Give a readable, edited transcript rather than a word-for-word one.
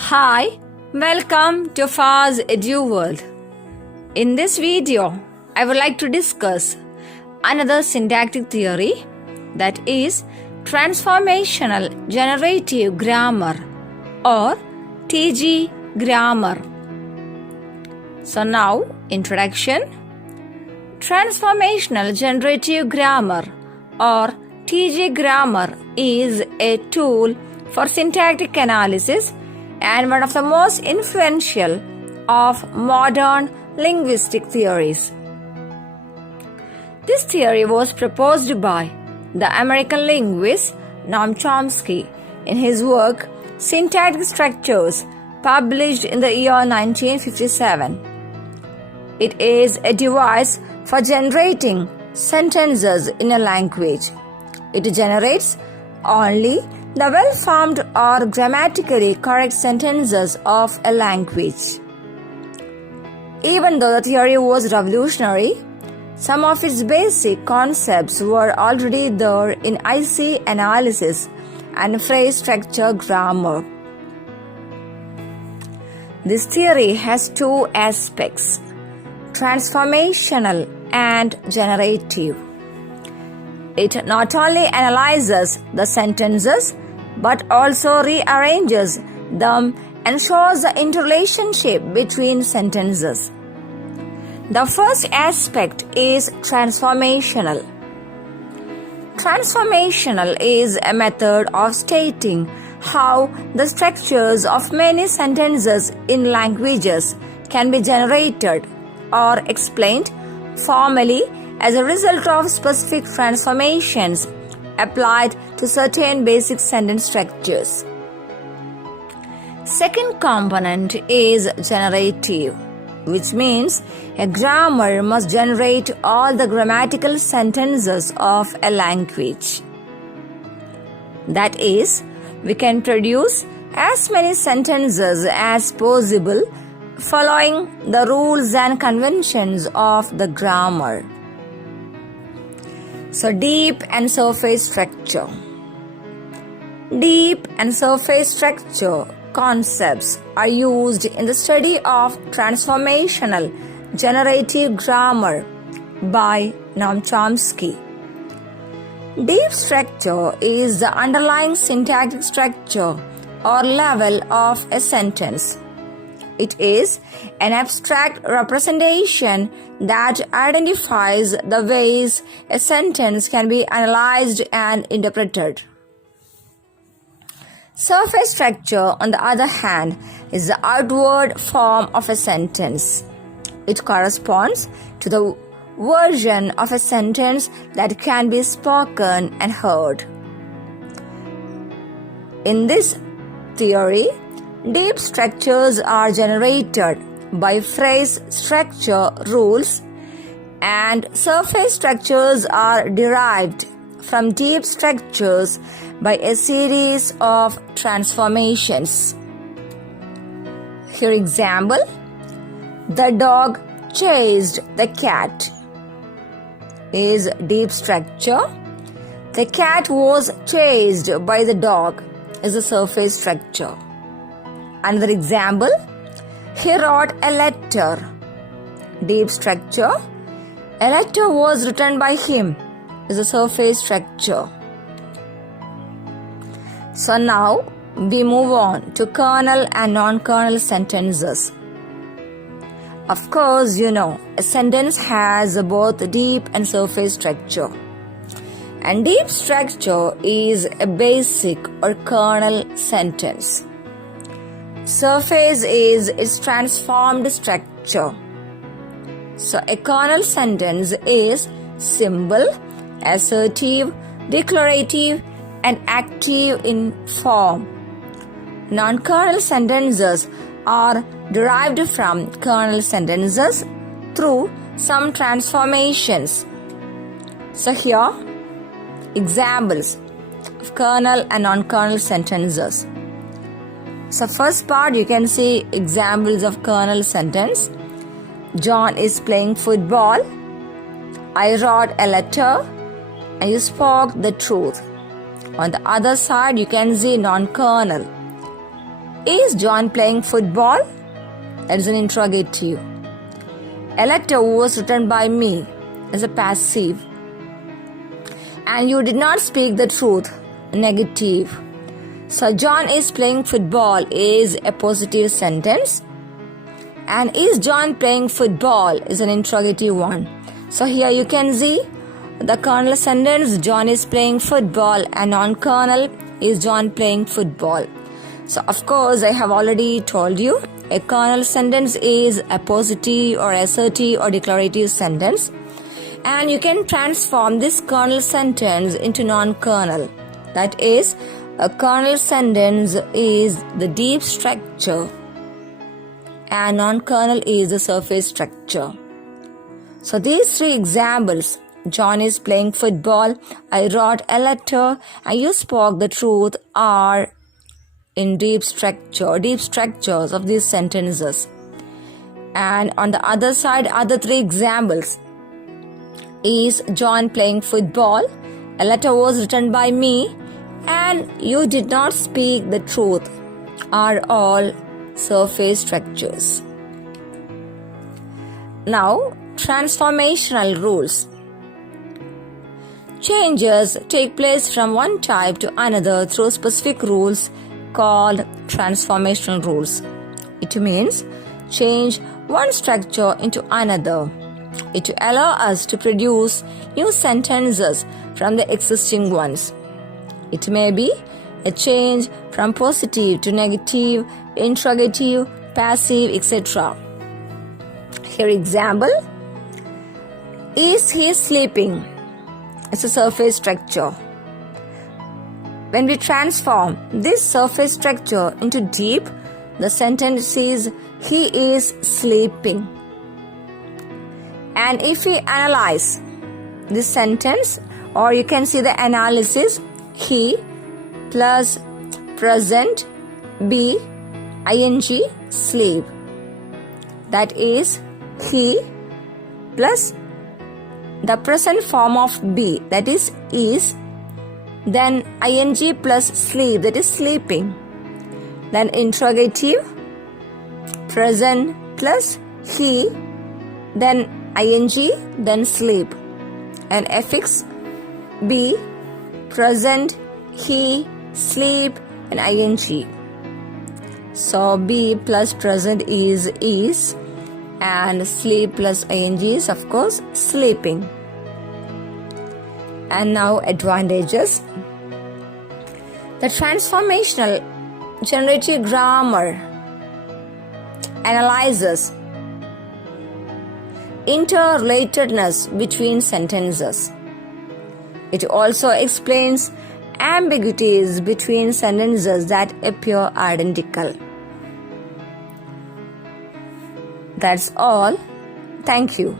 Hi, welcome to Faz Edu World. In this video, I would like to discuss another syntactic theory, that is Transformational Generative Grammar or TG Grammar. So now, introduction. Transformational Generative Grammar or TG Grammar is a tool for syntactic analysis and one of the most influential of modern linguistic theories. This theory was proposed by the American linguist Noam Chomsky in his work Syntactic Structures, published in the year 1957. It is a device for generating sentences in a language. It generates only the well-formed or grammatically correct sentences of a language. Even though the theory was revolutionary, some of its basic concepts were already there in IC analysis and phrase structure grammar. This theory has two aspects: transformational and generative. It not only analyzes the sentences but also rearranges them and shows the interrelationship between sentences. The first aspect is transformational. Transformational is a method of stating how the structures of many sentences in languages can be generated or explained formally as a result of specific transformations applied to certain basic sentence structures. Second component is generative, which means a grammar must generate all the grammatical sentences of a language. That is, we can produce as many sentences as possible following the rules and conventions of the grammar. So, deep and surface structure. Deep and surface structure concepts are used in the study of transformational generative grammar by Noam Chomsky. Deep structure is the underlying syntactic structure or level of a sentence. It is an abstract representation that identifies the ways a sentence can be analyzed and interpreted. Surface structure, on the other hand, is the outward form of a sentence. It corresponds to the version of a sentence that can be spoken and heard. In this theory, deep structures are generated by phrase structure rules, and surface structures are derived from deep structures by a series of transformations. Here example: the dog chased the cat is deep structure. The cat was chased by the dog is a surface structure. Another example: he wrote a letter. Deep structure. A letter was written by him is a surface structure. So now we move on to kernel and non-kernel sentences. Of course, you know, a sentence has both deep and surface structure. And deep structure is a basic or kernel sentence. Surface is its transformed structure. So a kernel sentence is simple, assertive, declarative, and active in form. Non-kernel sentences are derived from kernel sentences through some transformations. So here, examples of kernel and non-kernel sentences. So first part, you can see examples of kernel sentence. John is playing football. I wrote a letter and you spoke the truth. On the other side, you can see non-kernel. Is John playing football? That is an interrogative. A letter was written by me as a passive. And you did not speak the truth. Negative. So John is playing football is a positive sentence. And is John playing football is an interrogative one. So here you can see the kernel sentence, John is playing football, and non-kernel is John playing football. So of course I have already told you a kernel sentence is a positive or assertive or declarative sentence, and you can transform this kernel sentence into non-kernel. That is, a kernel sentence is the deep structure and non-kernel is the surface structure. So these three examples, John is playing football, I wrote a letter, and you spoke the truth, are in deep structures of these sentences. And on the other side, other three examples is John playing football, a letter was written by me, and you did not speak the truth, are all surface structures. Now, transformational rules. Changes take place from one type to another through specific rules called transformational rules. It means change one structure into another. It will allow us to produce new sentences from the existing ones. It may be a change from positive to negative, interrogative, passive, etc. Here example. Is he sleeping? It's a surface structure. When we transform this surface structure into deep, the sentence is he is sleeping. And if we analyze this sentence, or you can see the analysis, he plus present be ing sleep. That is he plus the present form of be, that is, then ing plus sleep, that is sleeping. Then interrogative, present plus he, then ing, then sleep. And affix be, present, he, sleep, and ing. So be plus present is, and sleep plus ing is of course sleeping. And now advantages. The transformational generative grammar analyzes interrelatedness between sentences. It also explains ambiguities between sentences that appear identical. That's all. Thank you.